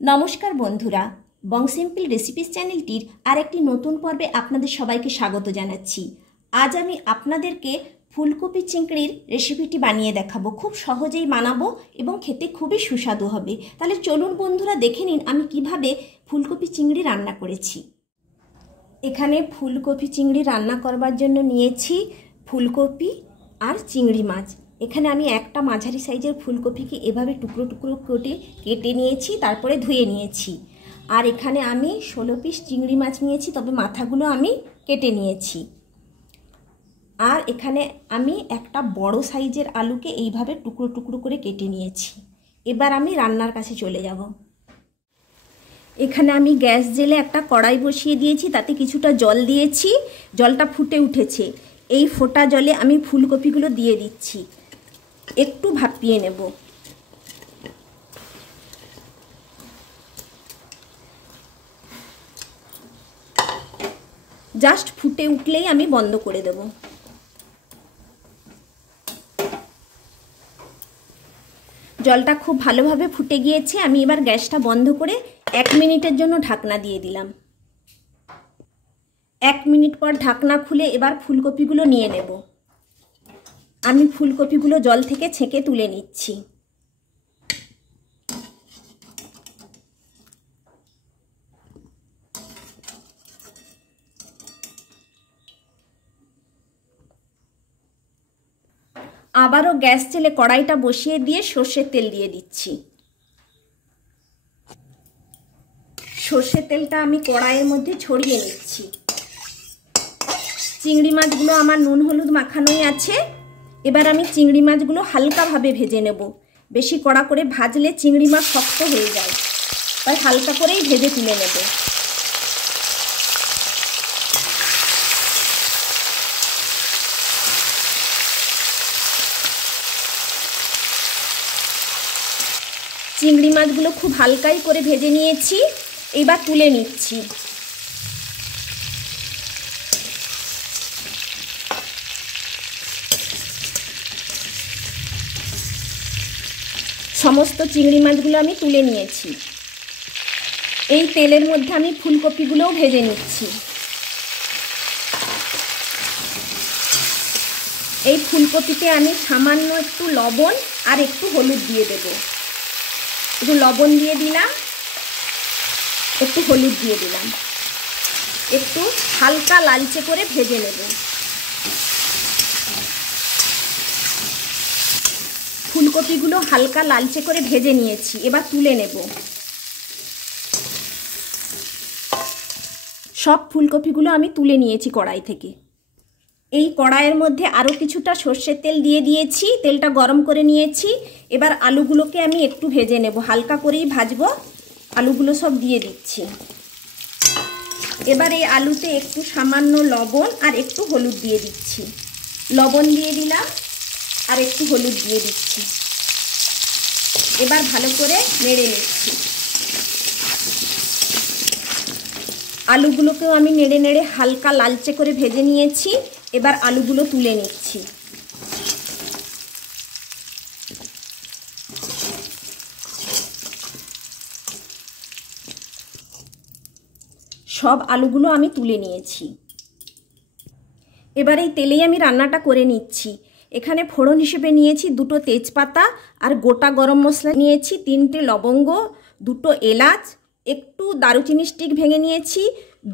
नमस्कार बंधुरा बंग simple recipes चैनलটির আরেকটি নতুন পর্বে আপনাদের সবাইকে স্বাগত জানাচ্ছি। আজ আমি আপনাদেরকে ফুলকপি চিংড়ির রেসিপিটি বানিয়ে দেখাবো। খুব সহজেই বানাবো এবং খেতে খুবই সুস্বাদু হবে। তাহলে চলুন বন্ধুরা দেখে নিন আমি কিভাবে ফুলকপি চিংড়ি রান্না করেছি। এখানে ফুলকপি চিংড়ি রান্না করবার জন্য নিয়েছি ফুলকপি আর চিংড়ি মাছ। এখানে আমি একটা মাঝারি সাইজের ফুলকপিকে এভাবে টুকরো টুকরো করে কেটে নিয়েছি, তারপরে ধুয়ে নিয়েছি। আর এখানে আমি 16 পিস চিংড়ি মাছ নিয়েছি, তবে মাথাগুলো আমি কেটে নিয়েছি। আর এখানে আমি একটা বড় সাইজের আলুকে এইভাবে টুকরো টুকরো করে কেটে নিয়েছি। এবার আমি রান্নার কাছে চলে যাব। এখানে আমি গ্যাস জেলে একটা কড়াই বসিয়ে দিয়েছি, তাতে কিছুটা জল দিয়েছি। জলটা ফুটে উঠেছে। এই ফোটা জলে আমি ফুলকপিগুলো দিয়ে দিচ্ছি, একটু ভাপিয়ে নেব। জাস্ট ফুটে উঠলেই আমি বন্ধ করে দেব। জলটা খুব ভালোভাবে ফুটে গিয়েছে। আমি এবার গ্যাসটা বন্ধ করে 1 মিনিটের জন্য ঢাকনা দিয়ে দিলাম। 1 মিনিট পর ঢাকনা খুলে এবার ফুলকপিগুলো নিয়ে নেব। আমি ফুলকপিগুলো জল থেকে ছেঁকে তুলে নিচ্ছি। আবারও গ্যাস জেলে কড়াইটা বসিয়ে দিয়ে সর্ষের তেল দিয়ে দিচ্ছি। সর্ষের তেলটা আমি কড়াইয়ের মধ্যে ছড়িয়ে নিচ্ছি। চিংড়ি মাছগুলো আমার নুন হলুদ মাখানোই আছে। এবার আমি চিংড়ি মাছগুলো হালকাভাবে ভেজে নেব। বেশি কড়া করে ভাজলে চিংড়ি মাছ শক্ত হয়ে যায়, তাই হালকা করেই ভেজে তুলে নেব। চিংড়ি মাছগুলো খুব হালকাই করে ভেজে নিয়েছি, এবার তুলে নিচ্ছি। সমস্ত চিংড়ি মাছগুলো আমি তুলে নিয়েছি। এই তেলের মধ্যে আমি ফুলকপিগুলোও ভেজে নিচ্ছি। এই ফুলকপিতে আমি সামান্য একটু লবণ আর একটু হলুদ দিয়ে দেব। একটু লবণ দিয়ে দিলাম, একটু হলুদ দিয়ে দিলাম। একটু হালকা লালচে করে ভেজে নেব। ফুলকপিগুলো হালকা লালচে করে ভেজে নিয়েছি, এবার তুলে নেব। সব ফুলকপিগুলো আমি তুলে নিয়েছি কড়াই থেকে। এই কড়াইয়ের মধ্যে আরও কিছুটা সর্ষের তেল দিয়ে দিয়েছি। তেলটা গরম করে নিয়েছি। এবার আলুগুলোকে আমি একটু ভেজে নেব, হালকা করেই ভাজবো। আলুগুলো সব দিয়ে দিচ্ছি। এবার এই আলুতে একটু সামান্য লবণ আর একটু হলুদ দিয়ে দিচ্ছি। লবণ দিয়ে দিলাম আর একটু হলুদ দিয়ে দিচ্ছি। এবার ভালো করে নেড়ে নিচ্ছি। আলুগুলোকেও আমি নেড়ে নেড়ে হালকা লালচে করে ভেজে নিয়েছি। এবার আলুগুলো তুলে নিচ্ছি। সব আলুগুলো আমি তুলে নিয়েছি। এবার এই তেলেই আমি রান্নাটা করে নিচ্ছি। এখানে ফোড়ন হিসেবে নিয়েছি 2টো তেজপাতা আর গোটা গরম মশলা নিয়েছি, 3টে লবঙ্গ, 2টো এলাচ, একটু দারুচিনি স্টিক ভেঙে নিয়েছি,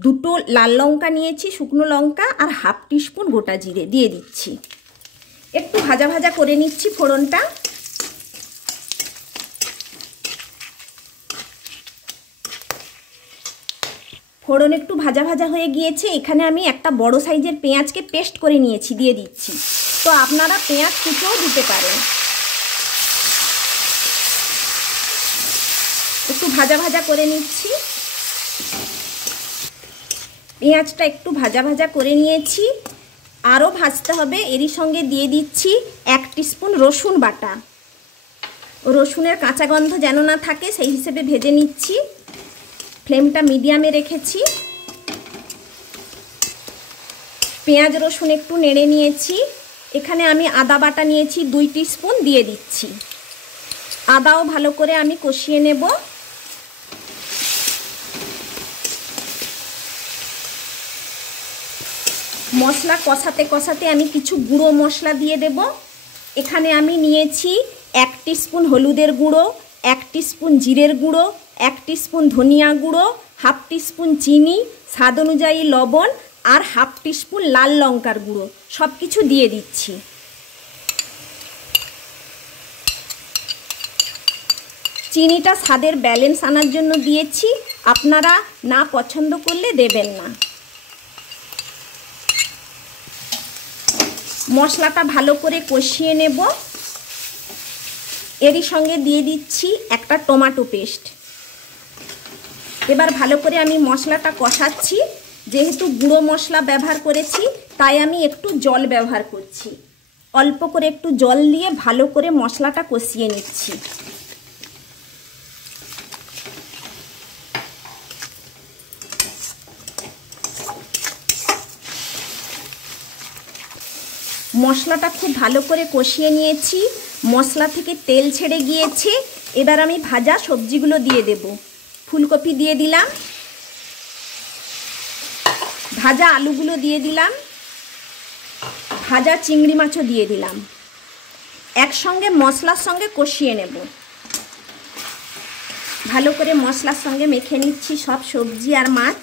2টো লাল লঙ্কা নিয়েছি শুকনো লঙ্কা, আর 1/2 টিস্পুন গোটা জিরে দিয়ে দিচ্ছি। একটু ভাজা ভাজা করে নিচ্ছি ফোড়নটা। ফোড়ন একটু ভাজা ভাজা হয়ে গিয়েছে। এখানে আমি একটা বড় সাইজের পেঁয়াজকে পেস্ট করে নিয়েছি, দিয়ে দিচ্ছি। তো আপনারা পেঁয়াজ কুচিও দিতে পারেন। একটু ভাজা ভাজা করে নিচ্ছি। পেঁয়াজটা একটু ভাজা ভাজা করে নিয়েছি, আরও ভাজতে হবে। এরই সঙ্গে দিয়ে দিচ্ছি 1 টিস্পুন রসুন বাটা। রসুনের কাঁচা গন্ধ যেন না থাকে সেই হিসেবে ভেজে নিচ্ছি। ফ্লেমটা মিডিয়ামে রেখেছি। পেঁয়াজ রসুন একটু নেড়ে নিয়েছি। এখানে আমি আদা বাটা নিয়েছি 2 টিস্পুন দিয়ে দিচ্ছি। আদাও ভালো করে আমি কষিয়ে নেব। মশলা কষাতে কষাতে আমি কিছু গুঁড়ো মশলা দিয়ে দেব। এখানে আমি নিয়েছি 1 টিস্পুন হলুদের গুঁড়ো, 1 টিস্পুন জিরের গুঁড়ো, 1 টিস্পুন ধনিয়া গুঁড়ো, 1/2 টিস্পুন চিনি, স্বাদ অনুযায়ী লবণ আর 1/2 টিস্পুন লাল লঙ্কার গুঁড়ো সব কিছু দিয়ে দিচ্ছি। চিনিটা স্বাদের ব্যালেন্স আনার জন্য দিয়েছি, আপনারা না পছন্দ করলে দেবেন না। মশলাটা ভালো করে কষিয়ে নেব। এরই সঙ্গে দিয়ে দিচ্ছি একটা টমেটো পেস্ট। এবার ভালো করে আমি মশলাটা কষাচ্ছি। যেহেতু গুঁড়ো মশলা ব্যবহার করেছি তাই আমি একটু জল ব্যবহার করছি। অল্প করে একটু জল দিয়ে ভালো করে মশলাটা কষিয়ে নিচ্ছি। মশলাটা খুব ভালো করে কষিয়ে নিয়েছি, মশলা থেকে তেল ছেড়ে গিয়েছে। এবার আমি ভাজা সবজিগুলো দিয়ে দেব। ফুলকপি দিয়ে দিলাম, ভাজা আলুগুলো দিয়ে দিলাম, ভাজা চিংড়ি মাছও দিয়ে দিলাম। একসঙ্গে মশলার সঙ্গে কষিয়ে নেব। ভালো করে মশলার সঙ্গে মেখে নিচ্ছি সব সবজি আর মাছ।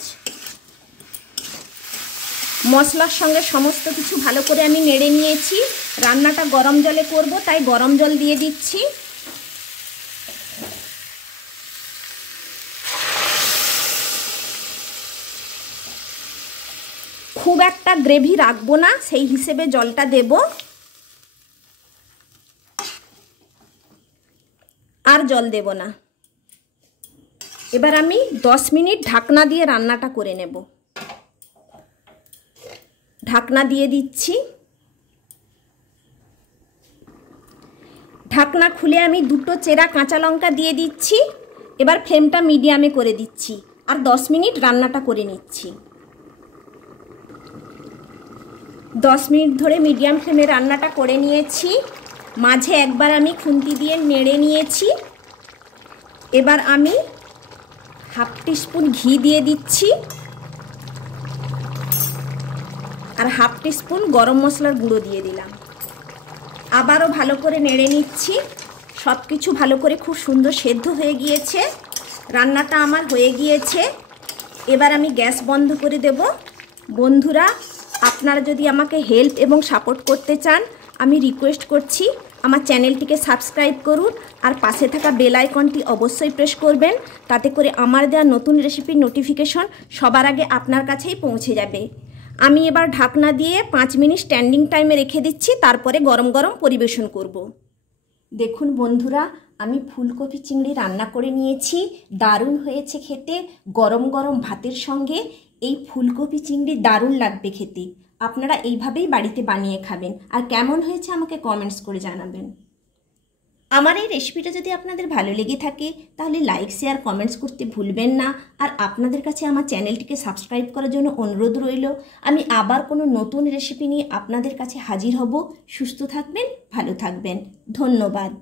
মশলার সঙ্গে সমস্ত কিছু ভালো করে আমি নেড়ে নিয়েছি। রান্নাটা গরম জলে করব তাই গরম জল দিয়ে দিচ্ছি। খুব একটা গ্রেভি রাখবো না, সেই হিসেবে জলটা দেব। আর জল দেব না। এবার আমি 10 মিনিট ঢাকনা দিয়ে রান্নাটা করে নেব। ঢাকনা দিয়ে দিচ্ছি। ঢাকনা খুলে আমি 2টো চেরা কাঁচা লঙ্কা দিয়ে দিচ্ছি। এবার ফ্লেমটা মিডিয়ামে করে দিচ্ছি আর 10 মিনিট রান্নাটা করে নিচ্ছি। 10 মিনিট ধরে মিডিয়াম ফ্লেমে রান্নাটা করে নিয়েছি। মাঝে একবার আমি খুন্তি দিয়ে নেড়ে নিয়েছি। এবার আমি 1/2 টিস্পুন ঘি দিয়ে দিচ্ছি আর 1/2 টিস্পুন গরম মশলার গুঁড়ো দিয়ে দিলাম। আবারও ভালো করে নেড়ে নিচ্ছি। সব কিছু ভালো করে খুব সুন্দর সেদ্ধ হয়ে গিয়েছে। রান্নাটা আমার হয়ে গিয়েছে। এবার আমি গ্যাস বন্ধ করে দেব। বন্ধুরা, আপনারা যদি আমাকে হেল্প এবং সাপোর্ট করতে চান আমি রিকোয়েস্ট করছি আমার চ্যানেলটিকে সাবস্ক্রাইব করুন আর পাশে থাকা বেল আইকনটি অবশ্যই প্রেস করবেন। তাতে করে আমার দেওয়া নতুন রেসিপির নোটিফিকেশন সবার আগে আপনার কাছেই পৌঁছে যাবে। আমি এবার ঢাকনা দিয়ে 5 মিনিট স্ট্যান্ডিং টাইমে রেখে দিচ্ছি, তারপরে গরম গরম পরিবেশন করব। দেখুন বন্ধুরা, আমি ফুলকপি চিংড়ি রান্না করে নিয়েছি। দারুণ হয়েছে খেতে। গরম গরম ভাতের সঙ্গে এই ফুলকপি চিংড়ি দারুণ লাগবে খেতে। আপনারা এইভাবেই বাড়িতে বানিয়ে খাবেন আর কেমন হয়েছে আমাকে কমেন্টস করে জানাবেন। আমার এই রেসিপিটা যদি আপনাদের ভালো লেগে থাকে তাহলে লাইক শেয়ার কমেন্টস করতে ভুলবেন না। আর আপনাদের কাছে আমার চ্যানেলটিকে সাবস্ক্রাইব করার জন্য অনুরোধ রইল। আমি আবার কোনো নতুন রেসিপি নিয়ে আপনাদের কাছে হাজির হব। সুস্থ থাকবেন, ভালো থাকবেন। ধন্যবাদ।